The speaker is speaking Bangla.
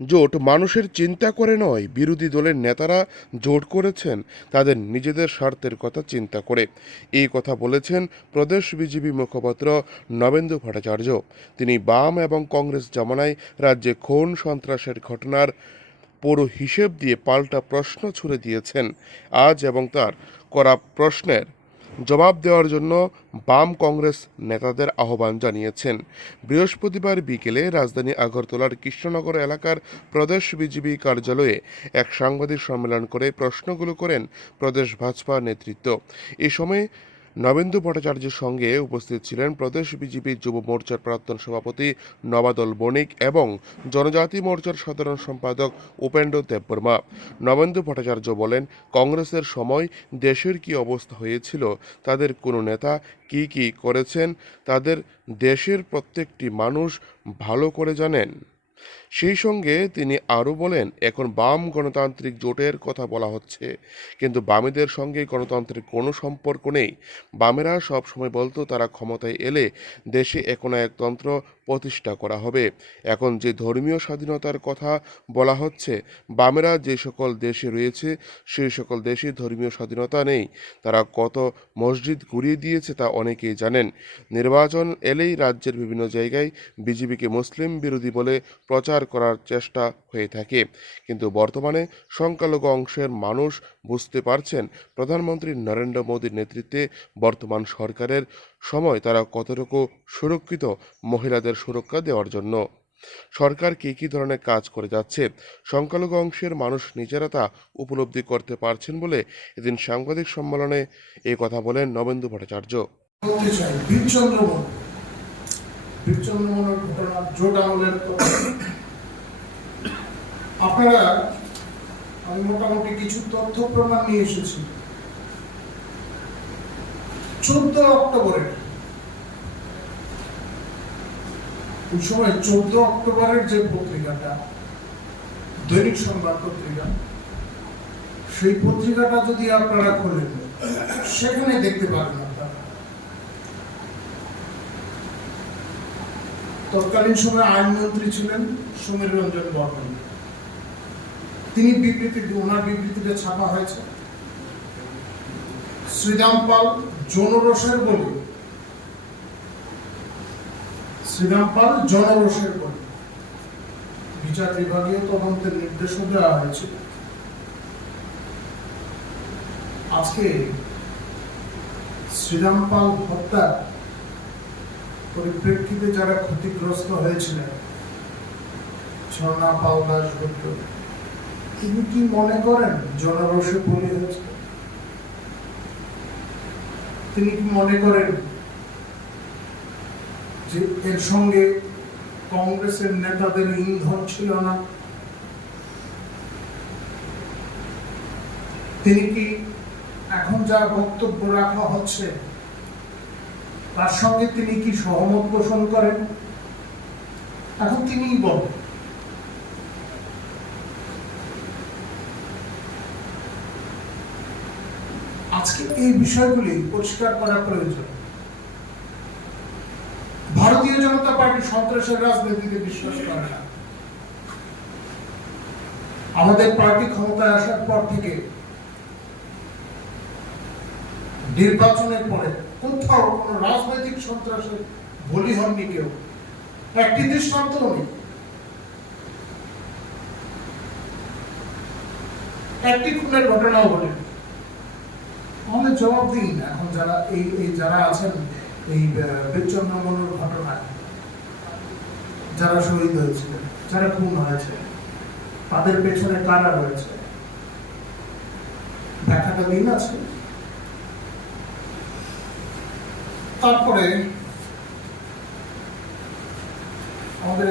জোট মানুষের চিন্তা করে নয়, বিরোধী দলের নেতারা জোট করেছেন তাদের নিজেদের স্বার্থের কথা চিন্তা করে। এই কথা বলেছেন প্রদেশ বিজেপি মুখপাত্র নবেন্দু ভট্টাচার্য। তিনি বাম এবং কংগ্রেস জমানায় রাজ্যে খুন সন্ত্রাসের ঘটনার পুরো হিসেব দিয়ে পাল্টা প্রশ্ন ছুড়ে দিয়েছেন। আজ এবং তার করা প্রশ্নের জবাব দেওয়ার জন্য বাম কংগ্রেস নেতাদের আহ্বান জানিয়েছেন। বৃহস্পতিবার বিকেলে রাজধানী আগরতলার কৃষ্ণনগর এলাকার প্রদেশ বিজেপি কার্যালয়ে এক সাংবাদিক সম্মেলন করে প্রশ্নগুলো করেন প্রদেশ ভাজপা নেতৃত্ব। এই সময় নবেন্দু ভট্টাচার্যের সঙ্গে উপস্থিত ছিলেন প্রদেশ বিজেপি যুব মোর্চার প্রাক্তন সভাপতি নবাদল বণিক এবং জনজাতি মোর্চার সাধারণ সম্পাদক উপেন্দ্র দেববর্মা। নবেন্দু ভট্টাচার্য বলেন, কংগ্রেসের সময় দেশের কি অবস্থা হয়েছিল, তাদের কোনো নেতা কি কি করেছেন, তাদের দেশের প্রত্যেকটি মানুষ ভালো করে জানেন। সেই সঙ্গে তিনি আরও বলেন, এখন বাম গণতান্ত্রিক জোটের কথা বলা হচ্ছে, কিন্তু বামেদের সঙ্গে গণতন্ত্রের কোনো সম্পর্ক নেই। বামেরা সবসময় বলতো তারা ক্ষমতায় এলে দেশে একনায়কতন্ত্র প্রতিষ্ঠা করা হবে। এখন যে ধর্মীয় স্বাধীনতার কথা বলা হচ্ছে, বামেরা যে সকল দেশে রয়েছে সেই সকল দেশে ধর্মীয় স্বাধীনতা নেই। তারা কত মসজিদ ঘুরিয়ে দিয়েছে তা অনেকেই জানেন। নির্বাচন এলেই রাজ্যের বিভিন্ন জায়গায় বিজেপিকে মুসলিম বিরোধী বলে প্রচার করার চেষ্টা হয়ে থাকে, কিন্তু বর্তমানে সংখ্যালঘু অংশের মানুষ বুঝতে পারছেন প্রধানমন্ত্রী নরেন্দ্র মোদীর নেতৃত্বে বর্তমান সরকারের সময় তারা কতটুকু সুরক্ষিত মহিলাদের সুরক্ষা দেওয়ার জন্য। সরকার কী কী ধরনের কাজ করে যাচ্ছে সংখ্যালঘু অংশের মানুষ নিজেরা তা উপলব্ধি করতে পারছেন বলে এদিন সাংবাদিক সম্মেলনে এই কথা বলেন নবেন্দু ভট্টাচার্য। আপনারা আমি মোটামুটি কিছু তথ্য প্রমাণ নিয়ে এসেছি। 14 অক্টোবরে ওই সময় 14 অক্টোবরের যে পত্রিকাটা দৈনিক সংবাদ পত্রিকা, সেই পত্রিকাটা যদি আপনারা খোলেন সেখানে দেখতে পাবেন আপনারা তৎকালীন সময় আইনমন্ত্রী ছিলেন সমীর রঞ্জন বর্মন। তিনি ওনার বিবৃতিতে ছাপা হয়েছে, শ্রীরাম পাল জনরোষের বলে, শ্রীরাম পাল জনরোষের বলে বিচার বিভাগীয় তদন্তের নির্দেশও দেওয়া হয়েছিল। আজকে শ্রীরাম পাল হত্যার পরিপ্রেক্ষিতে যারা ক্ষতিগ্রস্ত হয়েছিলেন, ঝর্ণা পাল দাশগুপ্ত, তিনি কি মনে করেন জনরোষে বলি হয়েছে? তিনি কি মনে করেন যে এর সঙ্গে কংগ্রেসের নেতাদের ইন্ধন ছিল না? তিনি কি এখন যা বক্তব্য রাখা হচ্ছে তার সঙ্গে তিনি কি সহমত পোষণ করেন? এখন তিনিই বলেন। আজকে এই বিষয়গুলি পরিষ্কার করা প্রয়োজন। ভারতীয় জনতা পার্টি সন্ত্রাসের রাজনীতিতে বিশ্বাস করে না। আমাদের পার্টি ক্ষমতায় আসার পর থেকে নির্বাচনের পরে কোথাও কোন রাজনৈতিক সন্ত্রাসের বলি হননি কেউ, একটি দৃষ্টান্ত নেই, একটি খুনের ঘটনাও ঘটে। আমাদের জবাব দিন এখন যারা যারা আছেন এই বিচ্ছন্ন মনোর ঘটনায় যারা শহীদ হয়েছিলেন, যারা খুন হয়েছে, তাদের পেছনে কারা রয়েছে, ব্যাখ্যাটা দিন আছে। তারপরে আমাদের